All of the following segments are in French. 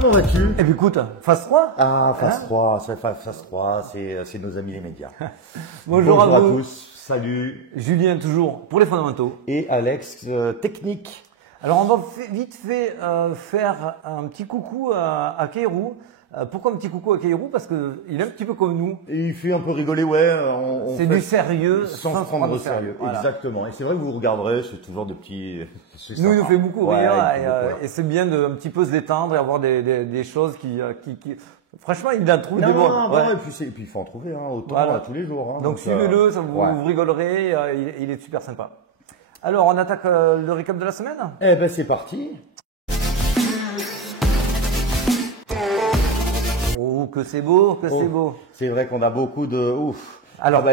comment vas-tu? Eh bien écoute, phase 3. Ah, phase 3, phase 3, c'est nos amis les médias. Bonjour à vous. tous, salut. Julien toujours pour les fondamentaux. Et Alex, technique. Alors on va vite fait faire un petit coucou à Kairou. Pourquoi un petit coucou à Kairou? Parce qu'il est un petit peu comme nous. Et il fait un peu rigoler, ouais. C'est du sérieux sans se prendre au sérieux. Voilà. Exactement. Et c'est vrai que vous regarderez, c'est toujours de petits... Nous, il nous fait beaucoup rire et c'est bien de un petit peu se détendre et avoir des choses qui... Franchement, il a trouvé des bons. Ouais. Et puis il faut en trouver autant tous les jours. Hein, donc suivez-le, vous rigolerez, il est super sympa. Alors, on attaque le récap de la semaine? Eh ben c'est parti. Oh, que c'est beau, c'est beau. C'est vrai qu'on a beaucoup de ouf. Alors,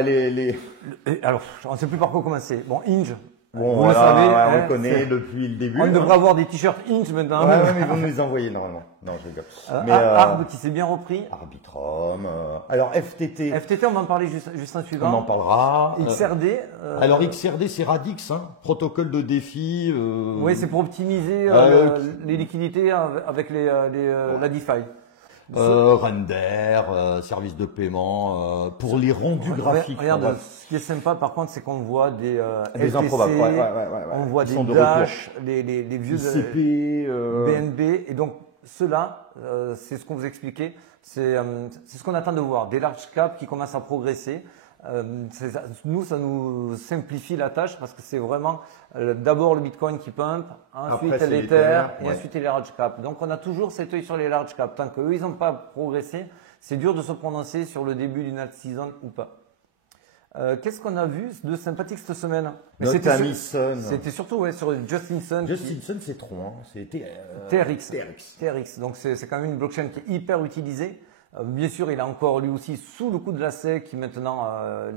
alors, on ne sait plus par quoi commencer. Bon, Inge. Bon, vous voilà, le savez, on le connaît depuis le début. On devrait avoir des t-shirts Inge maintenant. Ouais, mais ils vont nous les envoyer normalement. Non, je rigole. Arb qui s'est bien repris. Arbitrum. Alors FTT. FTT, on va en parler juste en suivant. On en parlera. XRD. Alors XRD, c'est Radix, protocole de défi. Oui, c'est pour optimiser les liquidités avec la DeFi. Render, service de paiement, pour les rendus graphiques. Regarde, ce qui est sympa par contre, c'est qu'on voit des LTC, improbables. on voit des Dash, les vieux ICP, BNB, et donc ceux-là, c'est ce qu'on vous expliquait, c'est ce qu'on attend de voir, des large caps qui commencent à progresser. Nous, ça nous simplifie la tâche parce que c'est vraiment d'abord le Bitcoin qui pump, ensuite l'Ether et ensuite les large caps. Donc on a toujours cet œil sur les large caps. Tant qu'eux, ils n'ont pas progressé, c'est dur de se prononcer sur le début d'une alt season ou pas. Qu'est-ce qu'on a vu de sympathique cette semaine? Notre ami Sun. C'était surtout sur Justin Sun. Justin Sun, c'est trop. C'était TRX. Donc c'est quand même une blockchain qui est hyper utilisée. Bien sûr, il a encore lui aussi sous le coup de la SEC qui maintenant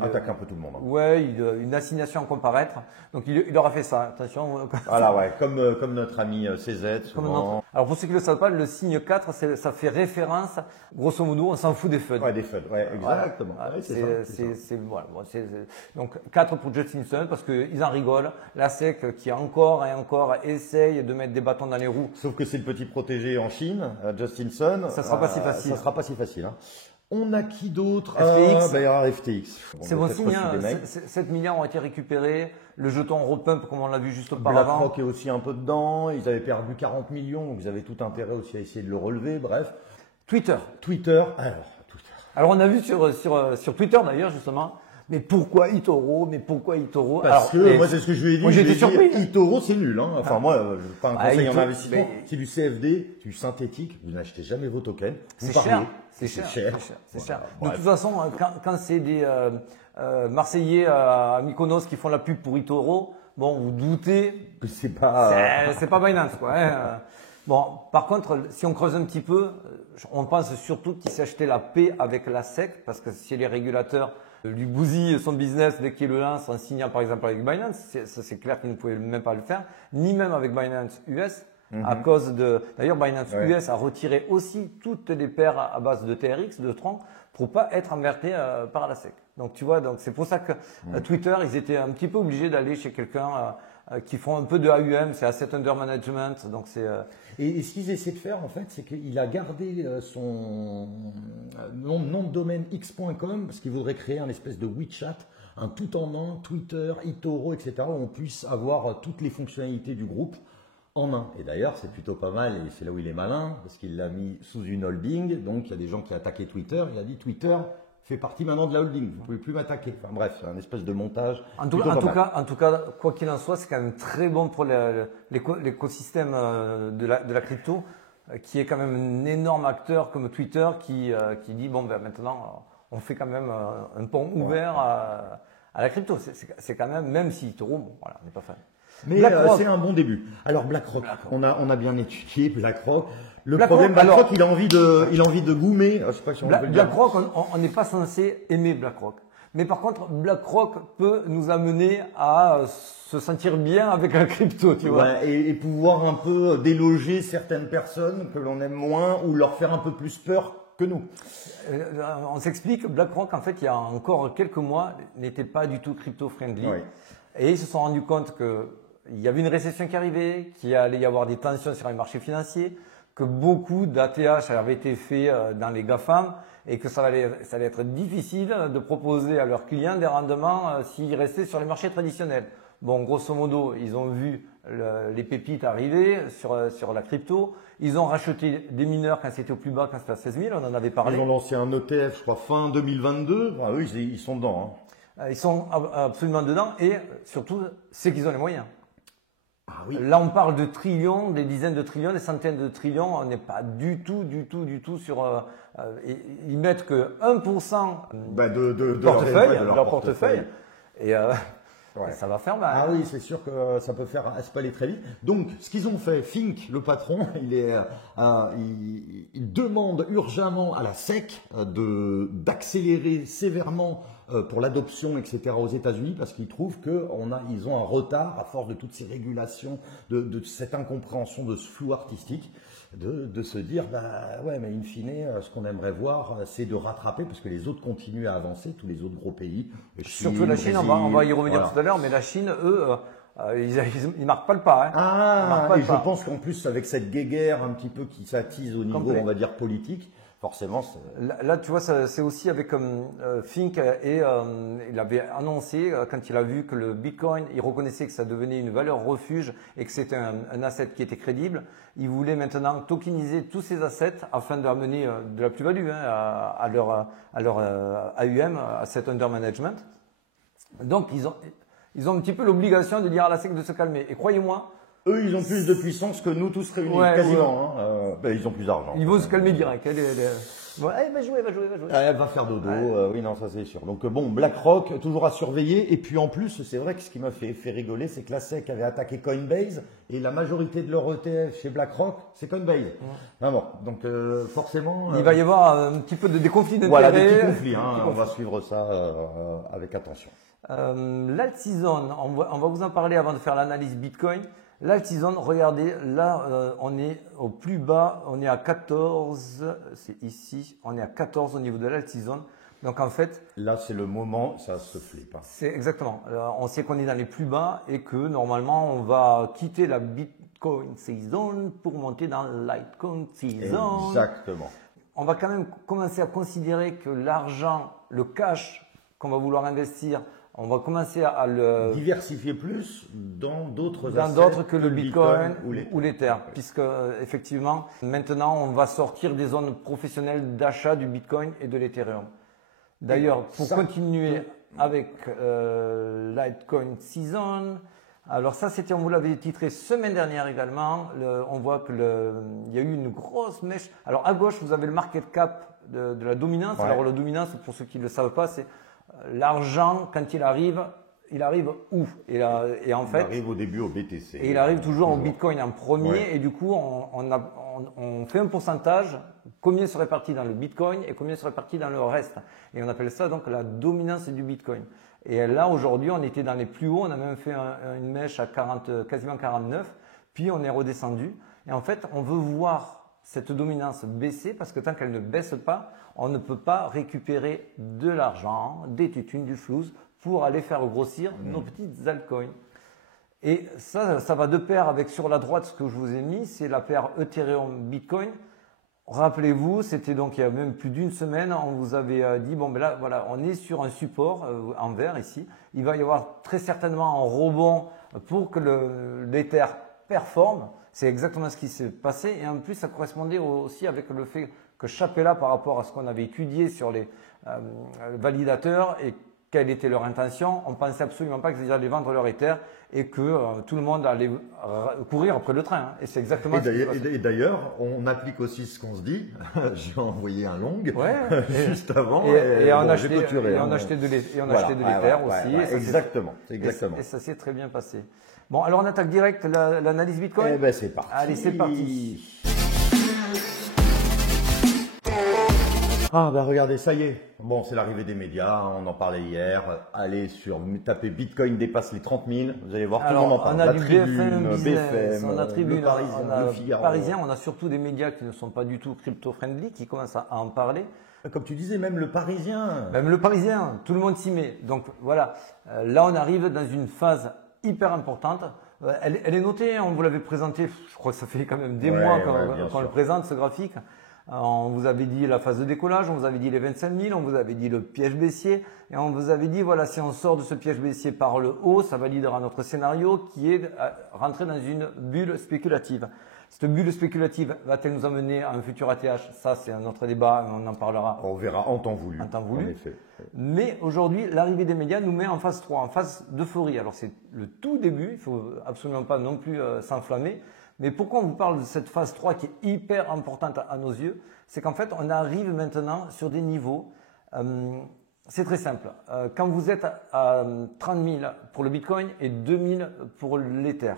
attaque un peu tout le monde. Ouais, une assignation à comparaître. Donc il aura fait ça. Attention. Voilà, ouais, comme notre ami CZ. Souvent. Alors pour ceux qui ne le savent pas, le signe 4, ça fait référence, grosso modo, on s'en fout des FUD. Ouais, des FUD, ouais, exactement. Voilà, donc 4 pour Justin Sun parce qu'ils en rigolent. La SEC qui encore et encore essaye de mettre des bâtons dans les roues. Sauf que c'est le petit protégé en Chine, Justin Sun. Ça sera pas si facile. Ça sera pas si facile. On a qui d'autre? FTX. FTX. C'est bon signe, 7 milliards ont été récupérés, le jeton repump comme on l'a vu juste auparavant. BlackRock est aussi un peu dedans, ils avaient perdu 40 millions, donc ils avaient tout intérêt aussi à essayer de le relever, bref. Twitter. Alors on a vu sur Twitter d'ailleurs justement, mais pourquoi eToro? Parce que moi c'est ce que je lui ai dit. Moi j'étais surpris. eToro c'est nul. Enfin moi, pas un conseil en investissement. C'est du CFD, du synthétique. Vous n'achetez jamais vos tokens. C'est cher. De toute façon, quand c'est des Marseillais à Mykonos qui font la pub pour eToro, bon, vous doutez. C'est pas Binance, quoi. Bon, par contre, si on creuse un petit peu, on pense surtout qu'il s'est acheté la paix avec la SEC, parce que si les régulateurs lui bousillent son business dès qu'il le lance en signant par exemple avec Binance, ça c'est clair qu'il ne pouvait même pas le faire, ni même avec Binance US. À cause d'ailleurs, Binance US a retiré aussi toutes les paires à base de TRX, de Tron, pour pas être emmerdé par la SEC. Donc tu vois, donc c'est pour ça que Twitter, ils étaient un petit peu obligés d'aller chez quelqu'un qui font un peu de AUM, c'est Asset Under Management. Donc c'est. Et ce qu'ils essaient de faire en fait, c'est qu'il a gardé son nom de domaine x.com parce qu'il voudrait créer un espèce de WeChat, un tout en un, Twitter, eToro, etc. où on puisse avoir toutes les fonctionnalités du groupe en un. Et d'ailleurs, c'est plutôt pas mal, et c'est là où il est malin, parce qu'il l'a mis sous une holding, donc il y a des gens qui attaquaient Twitter, il a dit Twitter fait partie maintenant de la holding, vous pouvez plus m'attaquer. Enfin bref, c'est un espèce de montage. En tout cas, quoi qu'il en soit, c'est quand même très bon pour l'écosystème de la crypto, qui est quand même un énorme acteur comme Twitter qui dit bon ben maintenant on fait quand même un pont ouvert à la crypto. C'est quand même si Toro, bon voilà, on n'est pas fan. Mais c'est un bon début. Alors BlackRock. On a bien étudié BlackRock. Problème, BlackRock, il a envie de goumer. Je sais pas si on peut le dire. BlackRock, on n'est pas censé aimer BlackRock. Mais par contre, BlackRock peut nous amener à se sentir bien avec la crypto, tu vois. Et pouvoir un peu déloger certaines personnes que l'on aime moins ou leur faire un peu plus peur que nous. On s'explique, BlackRock, en fait, il y a encore quelques mois, n'était pas du tout crypto-friendly. Oui. Et ils se sont rendus compte qu'il y avait une récession qui arrivait, qu'il allait y avoir des tensions sur les marchés financiers, que beaucoup d'ATH avaient été faits dans les GAFAM et que ça allait être difficile de proposer à leurs clients des rendements s'ils restaient sur les marchés traditionnels. Bon, grosso modo, ils ont vu les pépites arriver sur la crypto. Ils ont racheté des mineurs quand c'était au plus bas, quand c'était à 16 000, on en avait parlé. Ils ont lancé un ETF, je crois, fin 2022. Ah, eux, ils sont dedans. Ils sont absolument dedans et surtout, c'est qu'ils ont les moyens. Ah oui. Là, on parle de trillions, des dizaines de trillions, des centaines de trillions. On n'est pas du tout sur. Ils mettent que 1% de leur portefeuille. Et ouais. ça va faire mal. Ah oui, c'est sûr que ça peut faire aller très vite. Donc, ce qu'ils ont fait, Fink, le patron, il demande urgemment à la SEC d'accélérer sévèrement pour l'adoption, etc. aux États-Unis, parce qu'ils trouvent qu'ils ont un retard à force de toutes ces régulations, de cette incompréhension, de ce flou artistique, de se dire, ouais, mais in fine, ce qu'on aimerait voir, c'est de rattraper, parce que les autres continuent à avancer, tous les autres gros pays. Chine, surtout la Chine, Brésil, on va y revenir voilà. tout à l'heure, mais la Chine, eux, ils marquent pas le pas. Ah, et je pense qu'en plus, avec cette guéguerre un petit peu qui s'attise au niveau, on va dire, politique, forcément. Là, tu vois, c'est aussi avec Fink et il avait annoncé quand il a vu que le Bitcoin, il reconnaissait que ça devenait une valeur refuge et que c'était un asset qui était crédible. Il voulait maintenant tokeniser tous ces assets afin d'amener de la plus-value à leur AUM, Asset Under Management. Donc, ils ont un petit peu l'obligation de dire à la SEC de se calmer. Et croyez-moi, eux, ils ont plus de puissance que nous tous réunis, quasiment. Ouais. Hein. Ils ont plus d'argent. Ils vont se calmer direct. Va jouer. Elle va faire dodo. Ouais. Oui, non, ça c'est sûr. Donc bon, BlackRock, toujours à surveiller. Et puis en plus, c'est vrai que ce qui m'a fait rigoler, c'est que la SEC avait attaqué Coinbase et la majorité de leur ETF chez BlackRock, c'est Coinbase. Ouais. Ah bon, donc forcément. Il va y avoir un petit peu des conflits d'intérêts. Voilà, des petits conflits. On va suivre ça avec attention. L'altizone, on va vous en parler avant de faire l'analyse Bitcoin. L'altizone, regardez, là, on est au plus bas, on est à 14, c'est ici, on est à 14 au niveau de l'altizone. Donc en fait… Là, c'est le moment, ça se flippe. C'est exactement. On sait qu'on est dans les plus bas et que normalement, on va quitter la Bitcoin season pour monter dans la Litecoin season. Exactement. On va quand même commencer à considérer que l'argent, le cash qu'on va vouloir investir, on va commencer à le diversifier plus dans d'autres que le Bitcoin ou l'Ether, puisque effectivement maintenant on va sortir des zones professionnelles d'achat du Bitcoin et de l'Ethereum. D'ailleurs, pour continuer avec Litecoin Season, alors ça c'était, on vous l'avait titré semaine dernière également. On voit que il y a eu une grosse mèche. Alors à gauche vous avez le market cap de la dominance. Ouais. Alors la dominance, pour ceux qui ne le savent pas, c'est l'argent, quand il arrive où? Et en fait, il arrive au début au BTC. Et il arrive toujours au Bitcoin en premier. Ouais. Et du coup, on fait un pourcentage, combien serait parti dans le Bitcoin et combien serait parti dans le reste. Et on appelle ça donc la dominance du Bitcoin. Et là, aujourd'hui, on était dans les plus hauts. On a même fait une mèche à quasiment 49. Puis on est redescendu. Et en fait, on veut voir cette dominance baisser parce que tant qu'elle ne baisse pas, on ne peut pas récupérer de l'argent, des tutunes, du flouze pour aller faire grossir nos petites altcoins. Et ça va de pair avec sur la droite ce que je vous ai mis, c'est la paire Ethereum Bitcoin. Rappelez-vous, c'était donc il y a même plus d'une semaine, on vous avait dit, bon ben là, voilà, on est sur un support en vert ici. Il va y avoir très certainement un rebond pour que l'Ether performe. C'est exactement ce qui s'est passé et en plus ça correspondait aussi avec le fait que Chapella, par rapport à ce qu'on avait étudié sur les validateurs et quelle était leur intention, on pensait absolument pas qu'ils allaient vendre leur Ether et que tout le monde allait courir après le train. Hein. Et c'est exactement ce qui s'est passé. Et d'ailleurs, on applique aussi ce qu'on se dit. J'ai envoyé un long juste avant et on achetait de l'Ether aussi. Ouais, exactement. Et ça s'est très bien passé. Bon, alors on attaque direct l'analyse Bitcoin. Eh ben c'est parti. Allez, c'est parti. Ah bah regardez, ça y est. Bon, c'est l'arrivée des médias, on en parlait hier. Allez tapez Bitcoin dépasse les 30 000. Vous allez voir, tout le monde en parle. On a du BFM, BFM, on a Tribune, le Parisien, le Figaro. Parisien, on a surtout des médias qui ne sont pas du tout crypto-friendly, qui commencent à en parler. Comme tu disais, même le Parisien. Même le Parisien, tout le monde s'y met. Donc voilà, là on arrive dans une phase hyper importante. Elle est notée, on vous l'avait présenté, je crois que ça fait quand même des Ouais, mois bien qu'on le sûr. présente, ce graphique. On vous avait dit la phase de décollage, on vous avait dit les 25 000, on vous avait dit le piège baissier, et on vous avait dit, voilà, si on sort de ce piège baissier par le haut, ça validera notre scénario qui est rentrer dans une bulle spéculative. Cette bulle spéculative va-t-elle nous amener à un futur ATH? Ça, c'est un autre débat, on en parlera. On verra en temps voulu. En temps voulu. En effet. Mais aujourd'hui, l'arrivée des médias nous met en phase 3, en phase d'euphorie. Alors c'est le tout début, il faut absolument pas non plus s'enflammer. Mais pourquoi on vous parle de cette phase 3 qui est hyper importante à nos yeux? C'est qu'en fait, on arrive maintenant sur des niveaux. C'est très simple. Quand vous êtes à 30 000 pour le Bitcoin et 2 000 pour l'Ether,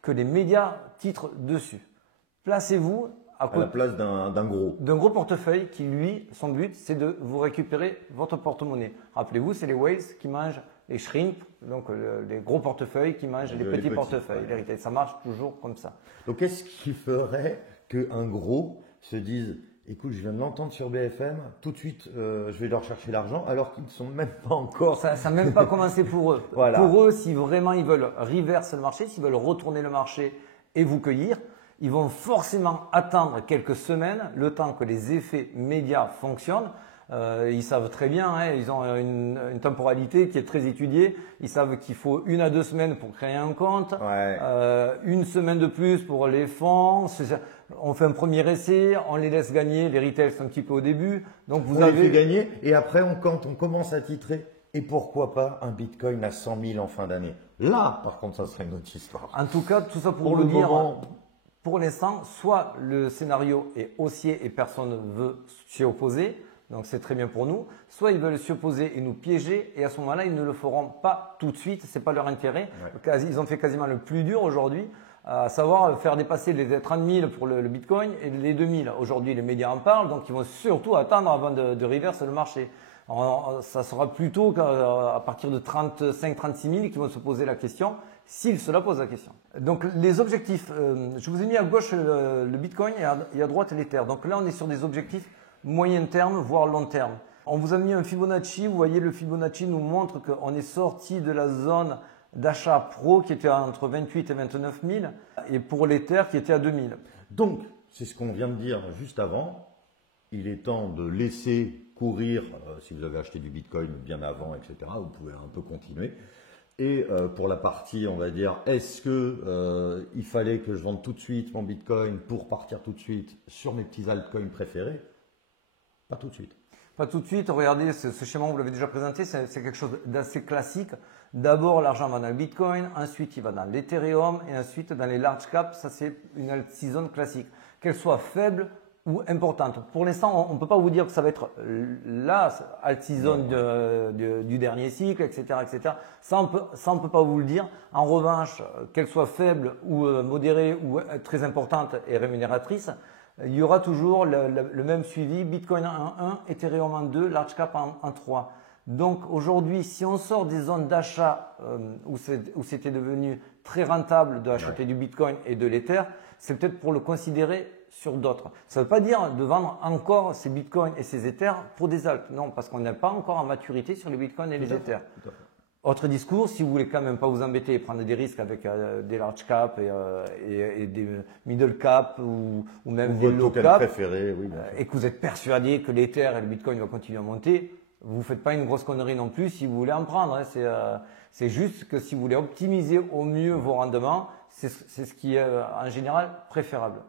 que les médias titrent dessus, placez-vous À la place d'un gros. d'un gros portefeuille qui, lui, son but, c'est de vous récupérer votre porte-monnaie. Rappelez-vous, c'est les whales qui mangent les shrimp, donc les gros portefeuilles qui mangent les petits portefeuilles. Ouais. Les retail, ça marche toujours comme ça. Donc, qu'est-ce qui ferait qu'un gros se dise, écoute, je viens de l'entendre sur BFM, tout de suite, je vais leur chercher l'argent, alors qu'ils ne sont même pas encore. Ça n'a même pas commencé pour eux. Voilà. Pour eux, si vraiment ils veulent reverse le marché, s'ils veulent retourner le marché et vous cueillir, ils vont forcément attendre quelques semaines, le temps que les effets médias fonctionnent. Ils savent très bien, hein, ils ont une temporalité qui est très étudiée. Ils savent qu'il faut 1 à 2 semaines pour créer un compte, Ouais. 1 semaine de plus pour les fonds. On fait un premier essai, on les laisse gagner. Les retails sont un petit peu au début. Donc vous On les avez fait gagner et après, quand on commence à titrer, et pourquoi pas un Bitcoin à 100 000 en fin d'année. Là, par contre, ça serait une autre histoire. En tout cas, tout ça pour Pour vous le dire, moment, pour l'instant, soit le scénario est haussier et personne ne veut s'y opposer, donc c'est très bien pour nous, soit ils veulent s'y opposer et nous piéger, et à ce moment-là, ils ne le feront pas tout de suite, c'est pas leur intérêt. Ils ont fait quasiment le plus dur aujourd'hui, à savoir faire dépasser les 30 000 pour le Bitcoin et les 2 000. Aujourd'hui, les médias en parlent, donc ils vont surtout attendre avant de reverse le marché. Alors, ça sera plutôt à partir de 35-36 000 qui vont se poser la question, s'ils se la posent la question. Donc les objectifs, je vous ai mis à gauche le Bitcoin et à droite l'Ether. Donc là, on est sur des objectifs moyen terme, voire long terme. On vous a mis un Fibonacci, vous voyez le Fibonacci nous montre qu'on est sorti de la zone d'achat pro qui était entre 28 et 29 000 et pour l'Ether qui était à 2 000. donc, c'est ce qu'on vient de dire juste avant. Il est temps de laisser courir, si vous avez acheté du Bitcoin bien avant, etc., vous pouvez un peu continuer. Et pour la partie, on va dire, est-ce que il fallait que je vende tout de suite mon Bitcoin pour partir tout de suite sur mes petits altcoins préférés? Pas tout de suite. Pas tout de suite, regardez ce schéma, vous l'avez déjà présenté, c'est quelque chose d'assez classique. D'abord, l'argent va dans le Bitcoin, ensuite il va dans l'Ethereum et ensuite dans les large caps, ça c'est une alt season classique. Qu'elle soit faible ou importante. Pour l'instant, on ne peut pas vous dire que ça va être la alt season du dernier cycle, etc., etc. Ça, on peut pas vous le dire. En revanche, qu'elle soit faible ou modérée ou très importante et rémunératrice, il y aura toujours le même suivi, Bitcoin en 1, Ethereum en 2, large cap en 3. Donc aujourd'hui, si on sort des zones d'achat où c'était devenu très rentable d'acheter du Bitcoin et de l'Ether, c'est peut-être pour le considérer sur d'autres. Ça ne veut pas dire de vendre encore ces Bitcoins et ces Ethers pour des alts. Non, parce qu'on n'est pas encore en maturité sur les Bitcoins et les Ethers. Autre discours, si vous voulez quand même pas vous embêter et prendre des risques avec des large cap et des middle cap ou même des low cap, préféré, oui, et que vous êtes persuadé que l'Ether et le Bitcoin vont continuer à monter, vous faites pas une grosse connerie non plus si vous voulez en prendre. Hein. C'est juste que si vous voulez optimiser au mieux vos rendements, c'est ce qui est en général préférable.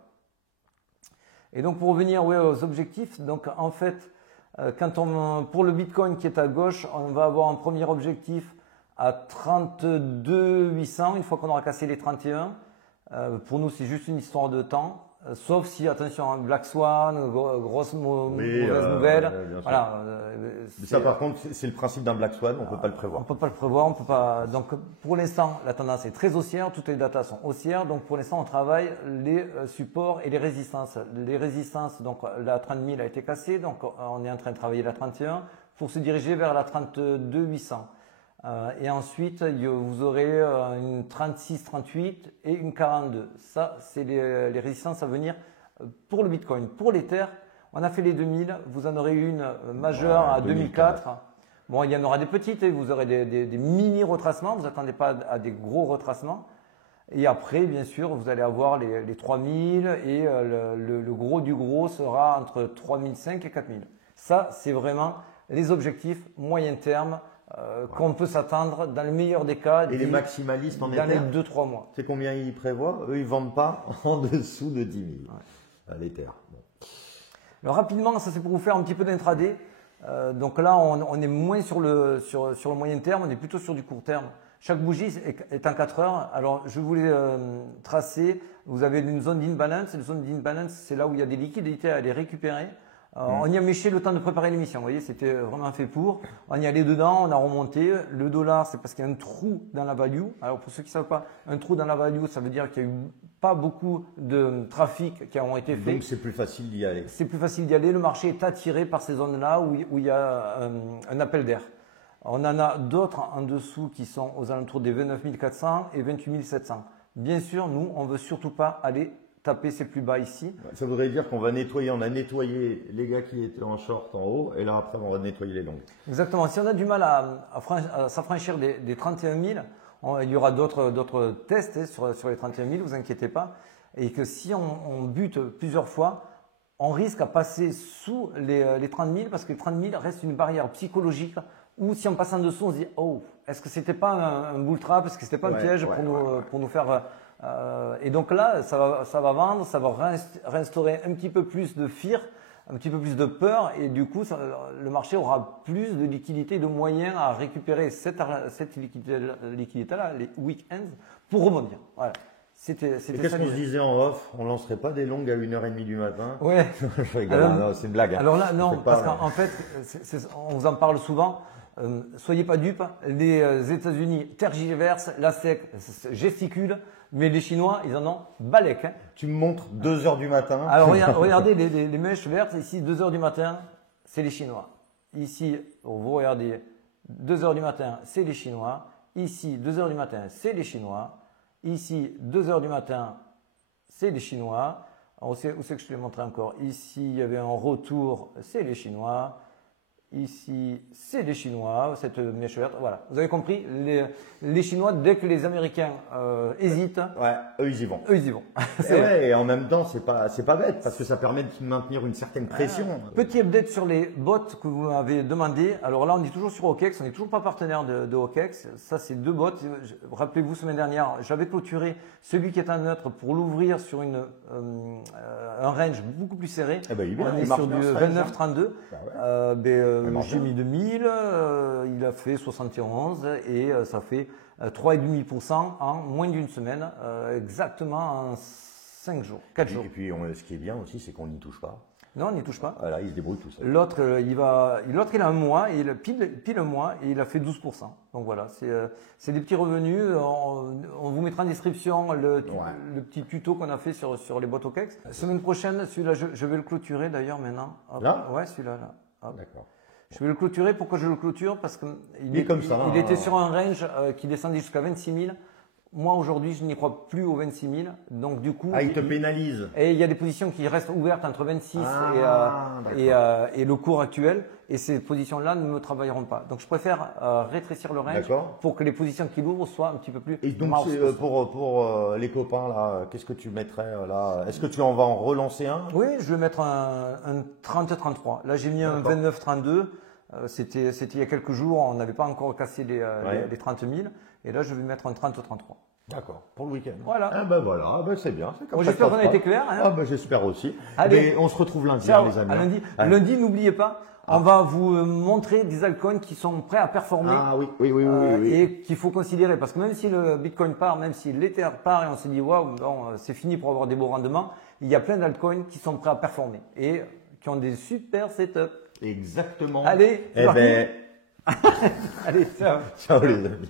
Et donc pour revenir aux objectifs, donc en fait, pour le Bitcoin qui est à gauche, on va avoir un premier objectif à 32 800 une fois qu'on aura cassé les 31. Pour nous, c'est juste une histoire de temps. Sauf si, attention, Black Swan, grosse mauvaise nouvelle. Voilà. Mais ça, par contre, c'est le principe d'un Black Swan, on peut pas le prévoir. On peut pas le prévoir, on peut pas. Donc, pour l'instant, la tendance est très haussière, toutes les datas sont haussières. Donc, pour l'instant, on travaille les supports et les résistances. Les résistances, donc la 30 000 a été cassée, donc on est en train de travailler la 31 pour se diriger vers la 32 800. Et ensuite, vous aurez une 36, 38 et une 42. Ça, c'est les résistances à venir pour le Bitcoin. Pour l'Ether, on a fait les 2000. Vous en aurez une majeure à 2004. Bon, il y en aura des petites et vous aurez des mini retracements. Vous attendez pas à des gros retracements. Et après, bien sûr, vous allez avoir les 3000 et le gros du gros sera entre 3005 et 4000. Ça, c'est vraiment les objectifs moyen terme qu'on peut s'attendre dans le meilleur des cas. Et les maximalistes en dans les Ether, 2-3 mois. c'est combien ils prévoient? Eux, ils vendent pas en dessous de 10 000 à l'Ether. Bon. Alors rapidement, ça c'est pour vous faire un petit peu d'intraday. Donc là, on est moins sur le moyen terme, on est plutôt sur du court terme. Chaque bougie est en 4 heures. Alors je voulais tracer, vous avez une zone d'imbalance. La zone d'imbalance, c'est là où il y a des liquidités à aller récupérer. On y a méché le temps de préparer l'émission. Vous voyez, c'était vraiment fait pour. On y allait dedans, on a remonté. Le dollar, c'est parce qu'il y a un trou dans la value. Alors pour ceux qui ne savent pas, un trou dans la value, ça veut dire qu'il n'y a eu pas beaucoup de trafic qui ont été faits. Donc c'est plus facile d'y aller. C'est plus facile d'y aller. Le marché est attiré par ces zones-là où il y a un appel d'air. On en a d'autres en dessous qui sont aux alentours des 29 400 et 28 700. Bien sûr, nous, on ne veut surtout pas aller taper ces plus bas ici. Ça voudrait dire qu'on va nettoyer, on a nettoyé les gars qui étaient en short en haut et là après on va nettoyer les longues. Exactement. Si on a du mal à s'affranchir des 31 000, il y aura d'autres tests sur les 31 000, vous inquiétez pas. Et que si on bute plusieurs fois, on risque à passer sous les 30 000 parce que les 30 000 restent une barrière psychologique où si on passe en dessous, on se dit « Oh, est-ce que c'était pas un bull trap? Est-ce que c'était pas un piège pour nous faire… » Et donc là, ça va vendre, ça va réinstaurer un petit peu plus de fear, un petit peu plus de peur et du coup, le marché aura plus de liquidité, de moyens à récupérer cette liquidité-là, les week-ends, pour rebondir. Voilà. C'était qu'est-ce qu'on se disait en off? On lancerait pas des longues à 1h30 du matin? Ouais. Je rigole, non, c'est une blague. Hein. Alors là, non, parce qu'en fait, on vous en parle souvent. Soyez pas dupes, les États-Unis tergiversent, la SEC gesticule, mais les Chinois, ils en ont balèque. Hein. Tu me montres 2h du matin. Alors regardez les mèches vertes, ici 2h du matin, c'est les Chinois. Ici, vous regardez 2h du matin, c'est les Chinois. Ici, 2h du matin, c'est les Chinois. Ici, 2h du matin, c'est les Chinois. Où c'est que je te l'ai montré encore? Ici, il y avait un retour, c'est les Chinois. Ici, c'est les Chinois, cette mèche verte. Voilà, vous avez compris, les Chinois, dès que les Américains hésitent, ouais, eux ils y vont. Eux ils y vont. Et en même temps, c'est pas bête parce que ça permet de maintenir une certaine pression. Petit update sur les bots que vous m'avez demandé. Alors là, on est toujours sur OKEx, on n'est toujours pas partenaire de OKEx. Ça, c'est 2 bots. Rappelez-vous, semaine dernière, j'avais clôturé celui qui est en neutre pour l'ouvrir sur un range beaucoup plus serré. Eh ben, on est sur du 29-32. Bah ouais. J'ai mis 2000, il a fait 71 et ça fait 3,5% en moins d'une semaine, exactement en 5 jours, 4 jours. Et puis, ce qui est bien aussi, c'est qu'on n'y touche pas. Non, on n'y touche pas. Voilà, il se débrouille tout seul. L'autre, il a un mois, pile un mois, et il a fait 12%. Donc voilà, c'est des petits revenus. On vous mettra en description le petit tuto qu'on a fait sur les bots OKEx. Semaine prochaine, celui-là, je vais le clôturer d'ailleurs maintenant. Hop. Là? Ouais, celui-là. Là. D'accord. Je vais le clôturer. Pourquoi je le clôture? Parce qu'il était sur un range qui descendait jusqu'à 26 000. Moi, aujourd'hui, je n'y crois plus aux 26 000. Donc, du coup. Ah, il te pénalise. Et il y a des positions qui restent ouvertes entre 26 et le cours actuel. Et ces positions-là ne me travailleront pas. Donc, je préfère rétrécir le range pour que les positions qui l'ouvrent soient un petit peu plus. Et donc, pour les copains, là, qu'est-ce que tu mettrais là? Est-ce que tu en vas en relancer un? Oui, je vais mettre un 30-33. Là, j'ai mis un 29-32. C'était il y a quelques jours, on n'avait pas encore cassé les 30 000. Et là, je vais mettre un 30-33. D'accord, pour le week-end. Voilà. Ah ben voilà, ben c'est bien. Bon, j'espère qu'on a été clair. Hein. Ah ben j'espère aussi. Allez, on se retrouve lundi, ciao, les amis. À lundi. Lundi, n'oubliez pas, on va vous montrer des altcoins qui sont prêts à performer. Ah oui. Et qu'il faut considérer. Parce que même si le Bitcoin part, même si l'Ether part et on se dit, waouh, bon, c'est fini pour avoir des beaux rendements, il y a plein d'altcoins qui sont prêts à performer et qui ont des super setups. Exactement. Allez, allez, ciao. Ciao les amis.